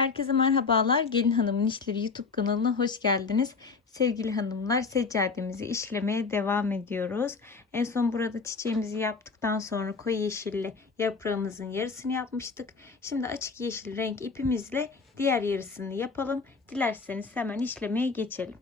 Herkese merhabalar. Gelin Hanım'ın İşleri YouTube kanalına hoş geldiniz. Sevgili hanımlar seccademizi işlemeye devam ediyoruz. En son burada çiçeğimizi yaptıktan sonra koyu yeşilli yaprağımızın yarısını yapmıştık. Şimdi açık yeşil renk ipimizle diğer yarısını yapalım. Dilerseniz hemen işlemeye geçelim.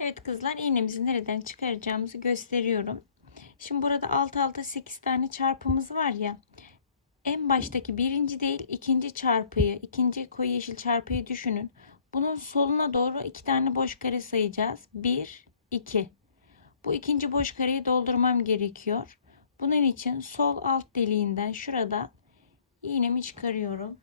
Evet kızlar iğnemizi nereden çıkaracağımızı gösteriyorum. Şimdi burada alt alta 8 tane çarpımız var ya. En baştaki birinci değil ikinci çarpıyı, ikinci koyu yeşil çarpıyı düşünün. Bunun soluna doğru iki tane boş kare sayacağız. 1, 2. Bu ikinci boş kareyi doldurmam gerekiyor. Bunun için sol alt deliğinden şurada iğnemi çıkarıyorum.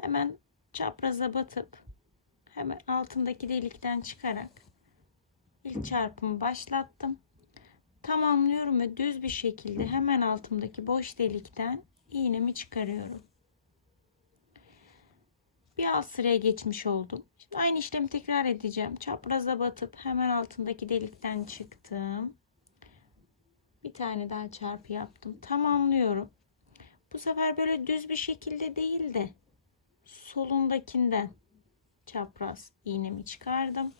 Hemen çapraza batıp hemen altındaki delikten çıkarak ilk çarpımı başlattım. Tamamlıyorum ve düz bir şekilde hemen altımdaki boş delikten iğnemi çıkarıyorum. Bir alt sıraya geçmiş oldum. Şimdi aynı işlemi tekrar edeceğim. Çapraza batıp hemen altındaki delikten çıktım. Bir tane daha çarpı yaptım. Tamamlıyorum. Bu sefer böyle düz bir şekilde değil de solundakinden çapraz iğnemi çıkardım.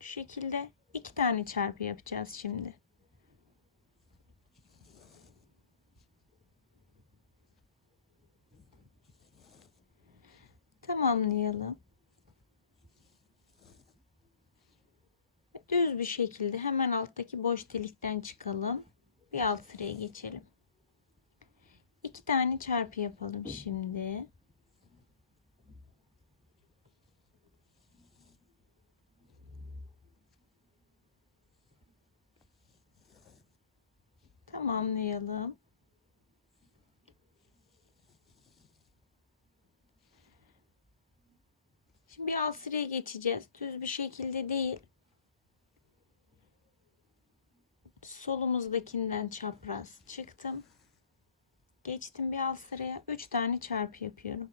Şu şekilde iki tane çarpı yapacağız şimdi. Tamamlayalım. Düz bir şekilde hemen alttaki boş delikten çıkalım. Bir alt sıraya geçelim. İki tane çarpı yapalım şimdi. Tamamlayalım. Şimdi bir sıraya geçeceğiz. Düz bir şekilde değil. Solumuzdakinden çapraz çıktım. Geçtim bir alt sıraya. 3 tane çarpı yapıyorum.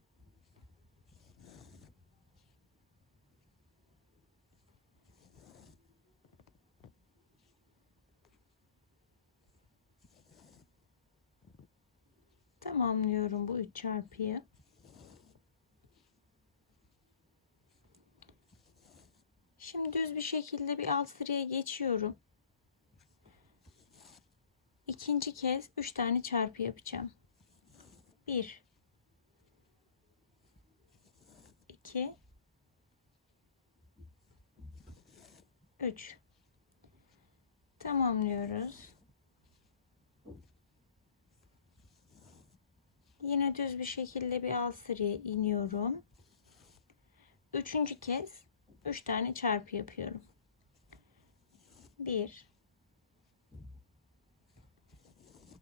Tamamlıyorum bu 3 çarpıyı. Şimdi düz bir şekilde bir alt sıraya geçiyorum. İkinci kez 3 tane çarpı yapacağım. 1 2 3 Tamamlıyoruz. Yine düz bir şekilde bir alt sıraya iniyorum. Üçüncü kez üç tane çarpı yapıyorum. Bir,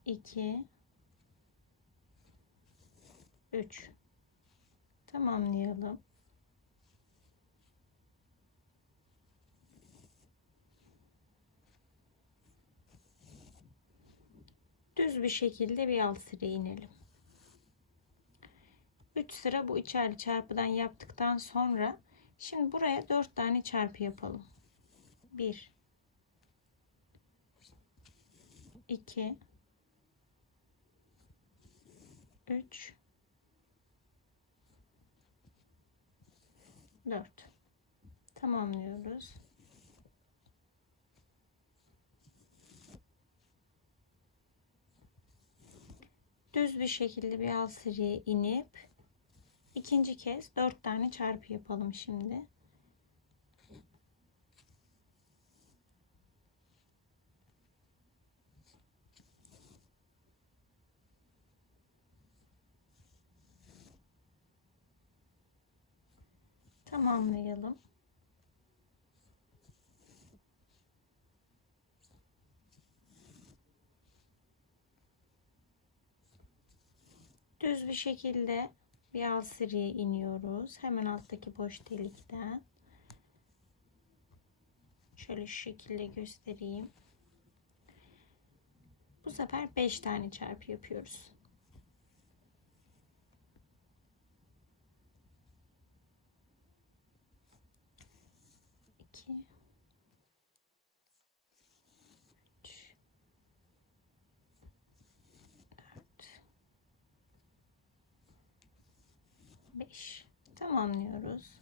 iki, üç. Tamamlayalım. Düz bir şekilde bir alt sıraya inelim. 3 sıra bu içerli çarpıdan yaptıktan sonra şimdi buraya 4 tane çarpı yapalım. 1 2 3 4 tamamlıyoruz. Düz bir şekilde bir alt sıraya inip ikinci kez dört tane çarpı yapalım şimdi. Tamamlayalım. Düz bir şekilde bir alt sıraya iniyoruz. Hemen alttaki boş delikten. Şöyle şu şekilde göstereyim. Bu sefer 5 tane çarpı yapıyoruz. 2 3 4 5 tamamlıyoruz.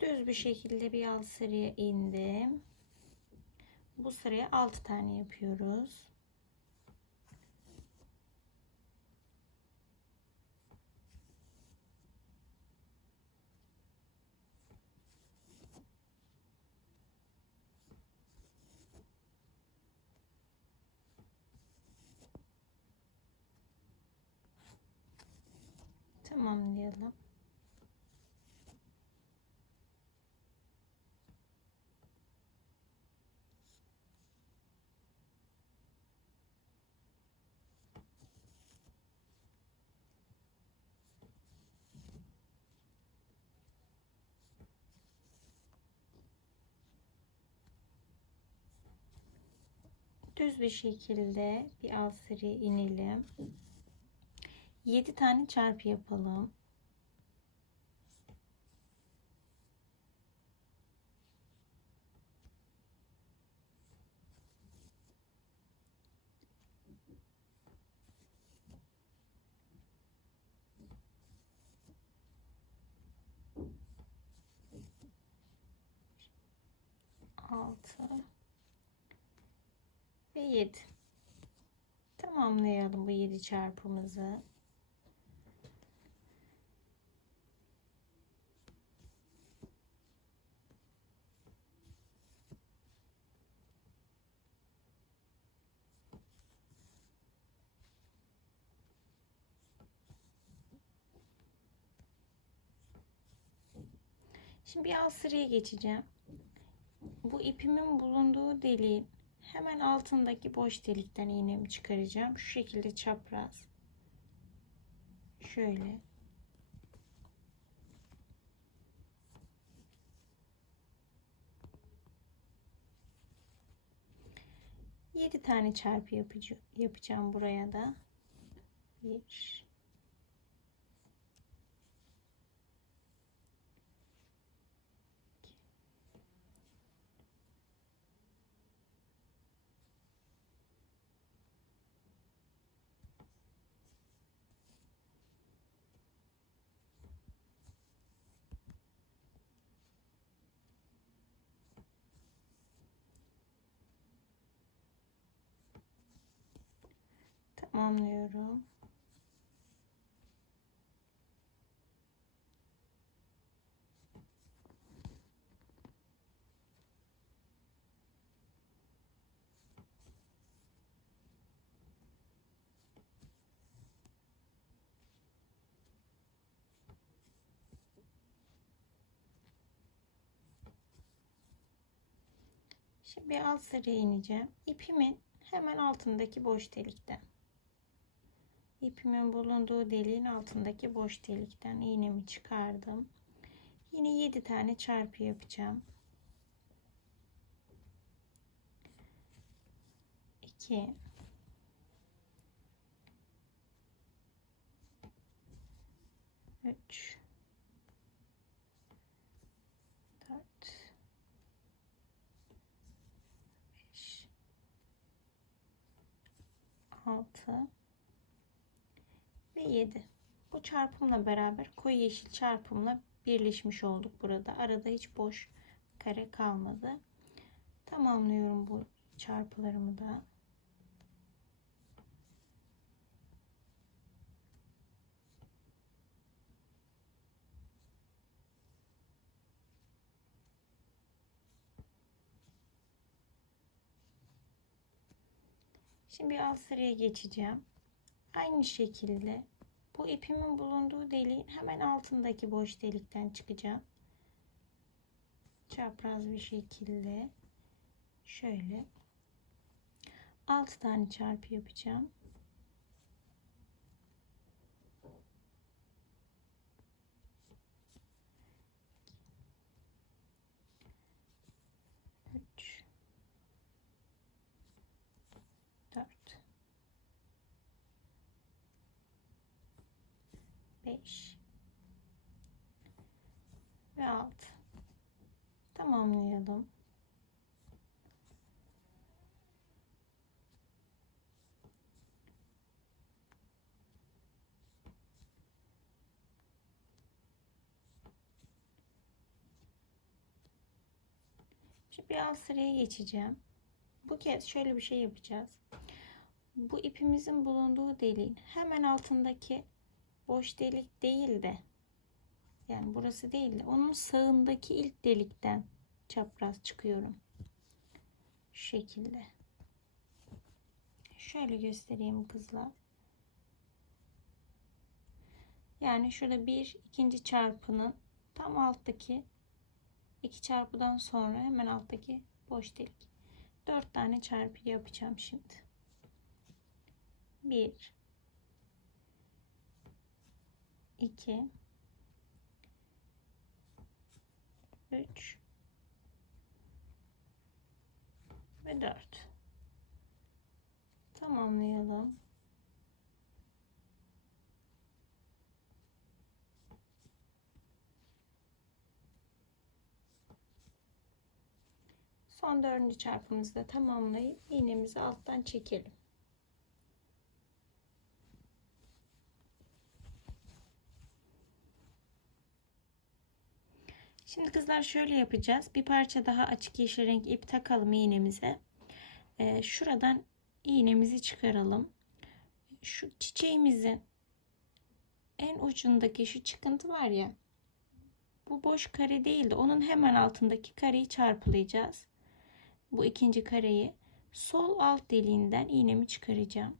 Düz bir şekilde bir alt sıraya indim. Bu sıraya 6 tane yapıyoruz. Tamamlayalım. düz bir şekilde bir alt sıraya inelim. 7 tane çarpı yapalım. Altı ve 7. Tamamlayalım bu 7 çarpımızı. Şimdi bir alt sıraya geçeceğim. Bu ipimin bulunduğu deliğin hemen altındaki boş delikten iğnemi çıkaracağım. Şu şekilde çapraz. Şöyle. Yedi tane çarpı yapacağım, yapacağım buraya da. Bir, tamamlıyorum. Şimdi bir alt sıraya ineceğim. İpimin hemen altındaki boş delikten. İpimin bulunduğu deliğin altındaki boş delikten iğnemi çıkardım. Yine 7 tane çarpı yapacağım. 2 3 4 5 6 ve 7. Bu çarpımla beraber koyu yeşil çarpımla birleşmiş olduk burada. Arada hiç boş kare kalmadı. Tamamlıyorum bu çarpılarımı da. Şimdi bir alt sıraya geçeceğim. Aynı şekilde bu ipimin bulunduğu deliğin hemen altındaki boş delikten çıkacağım. Çapraz bir şekilde şöyle 6 tane çarpı yapacağım. Üç, dört, 5 ve 6 tamamlayalım. Şimdi bir alt sıraya geçeceğim. Bu kez şöyle bir şey yapacağız. Bu ipimizin bulunduğu deliğin hemen altındaki boş delik değil de yani burası değil de onun sağındaki ilk delikten çapraz çıkıyorum. Şu şekilde. Şöyle göstereyim kızlar. Yani şurada bir ikinci çarpının tam alttaki iki çarpıdan sonra hemen alttaki boş delik. Dört tane çarpı yapacağım şimdi. Bir, iki, üç ve dört. Tamamlayalım. Son dördüncü çarpımızı da tamamlayıp iğnemizi alttan çekelim. Şimdi kızlar şöyle yapacağız. Bir parça daha açık yeşil renk ip takalım iğnemize. Ee, şuradan iğnemizi çıkaralım. Şu çiçeğimizin en ucundaki şu çıkıntı var ya. Bu boş kare değil de onun hemen altındaki kareyi çarpılayacağız. Bu ikinci kareyi sol alt deliğinden iğnemi çıkaracağım.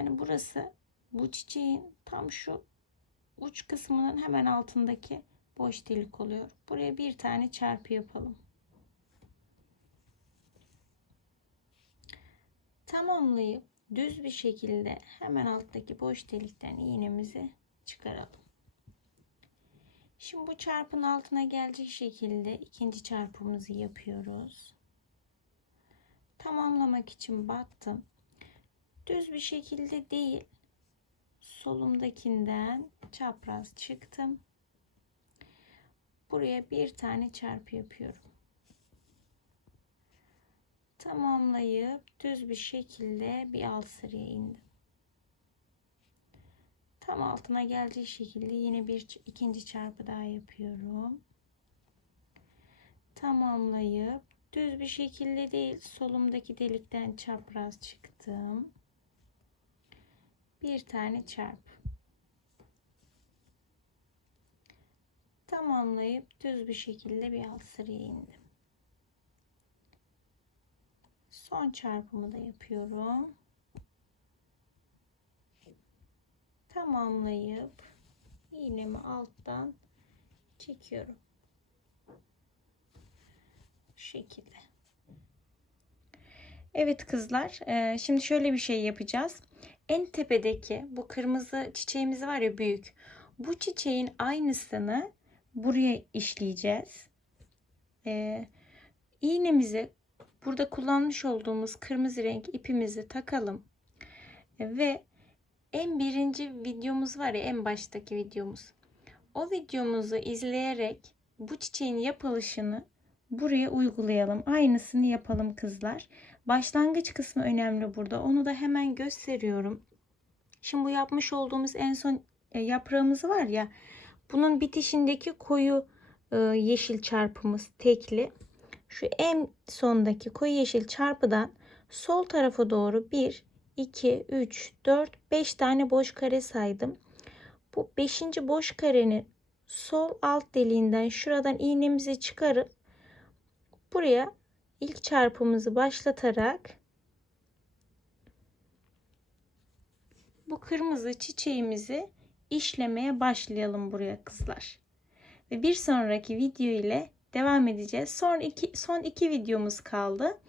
Yani burası bu çiçeğin tam şu uç kısmının hemen altındaki boş delik oluyor. Buraya bir tane çarpı yapalım. Tamamlayıp düz bir şekilde hemen alttaki boş delikten iğnemizi çıkaralım. Şimdi bu çarpın altına gelecek şekilde ikinci çarpımızı yapıyoruz. Tamamlamak için battım düz bir şekilde değil solumdakinden çapraz çıktım. Buraya bir tane çarpı yapıyorum. Tamamlayıp düz bir şekilde bir alt sıraya indim. Tam altına gelecek şekilde yine bir ikinci çarpı daha yapıyorum. Tamamlayıp düz bir şekilde değil solumdaki delikten çapraz çıktım bir tane çarp. Tamamlayıp düz bir şekilde bir alt sıraya indim. Son çarpımı da yapıyorum. Tamamlayıp iğnemi alttan çekiyorum. Bu şekilde. Evet kızlar, şimdi şöyle bir şey yapacağız en tepedeki bu kırmızı çiçeğimiz var ya büyük. Bu çiçeğin aynısını buraya işleyeceğiz. Ee, iğnemizi burada kullanmış olduğumuz kırmızı renk ipimizi takalım. Ve en birinci videomuz var ya en baştaki videomuz. O videomuzu izleyerek bu çiçeğin yapılışını buraya uygulayalım. Aynısını yapalım kızlar. Başlangıç kısmı önemli burada. Onu da hemen gösteriyorum. Şimdi bu yapmış olduğumuz en son e, yaprağımız var ya. Bunun bitişindeki koyu e, yeşil çarpımız tekli. Şu en sondaki koyu yeşil çarpıdan sol tarafa doğru 1, 2, 3, 4, 5 tane boş kare saydım. Bu 5. boş karenin sol alt deliğinden şuradan iğnemizi çıkarıp buraya ilk çarpımızı başlatarak bu kırmızı çiçeğimizi işlemeye başlayalım buraya kızlar. Ve bir sonraki video ile devam edeceğiz. Son iki, son iki videomuz kaldı.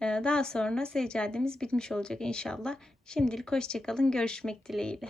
Ee, daha sonra seccademiz bitmiş olacak inşallah. Şimdilik hoşçakalın. Görüşmek dileğiyle.